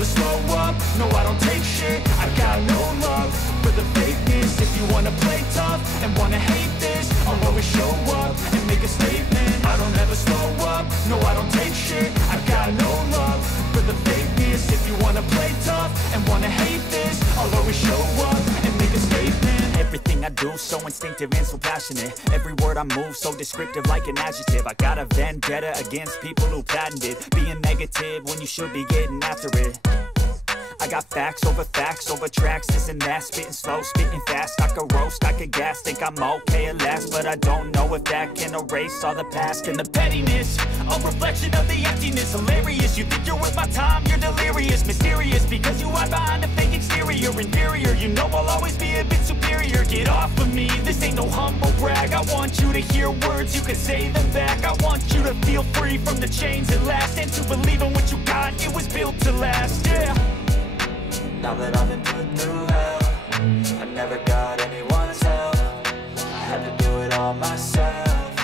never slow up, no I don't take shit. I got no love for the fakeness. If you wanna play tough and wanna hate this, I'll always show up and make a statement. I don't ever slow up, no I don't take shit. I got no love for the fakeness. If you wanna play tough and wanna hate this, I'll always show up and make a statement. Everything I do so instinctive and so passionate. Every word I move so descriptive like an adjective. I got a vendetta against people who patented being negative when you should be getting after it. I got facts over tracks, this and that. Spitting slow, spitting fast. I could roast, I could gas. Think I'm okay at last, but I don't know if that can erase all the past and the pettiness. A reflection of the emptiness. Hilarious, you think you're worth my time, you're delirious. Mysterious, because you hide behind a fake exterior. Inferior, you know I'll always be a bit superior. Get off of me, this ain't no humble brag. I want you to hear words, you can say them back. I want you to feel free from the chains that last, and to believe in what you got, it was built to last, yeah. Now that I've been put through hell, I never got anyone's help. I had to do it all myself.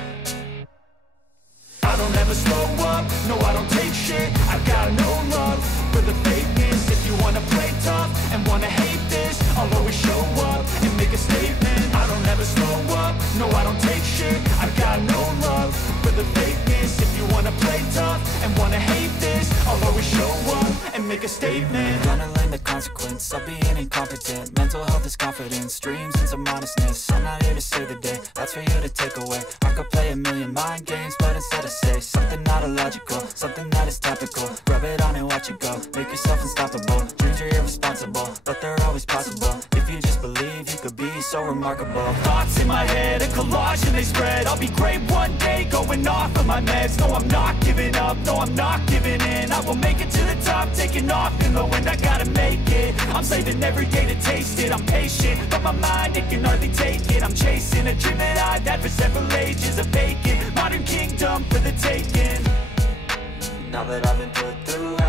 I don't ever slow up, no I don't take shit. I got no love for the fakeness. If you wanna play tough and wanna hate this, I'll always show up and make a statement. I don't ever slow up, no I don't take shit. I got no love for the fakeness. If you wanna play tough and wanna hate this, I'll always show up and make a statement. Gonna learn the consequence of being incompetent. Mental health is confidence, dreams and some honestness. I'm not here to save the day, that's for you to take away. I could play a million mind games, but instead I say something not illogical, something that is topical. Rub it on and watch it go, make yourself unstoppable. Dreams are irresponsible, but they're always possible. If you just believe, you could be so remarkable. Thoughts in my head, a collage and they spread. I'll be great one day, going off of my meds. No, I'm not giving up, no, I'm not giving in. I will make it to the top, taking off in the wind. I gotta make it, I'm saving every day to taste it. I'm patient, but my mind, it can hardly take it. I'm chasing a dream that I've had for several ages. A vacant, modern kingdom for the taking. Now that I've been put through hell,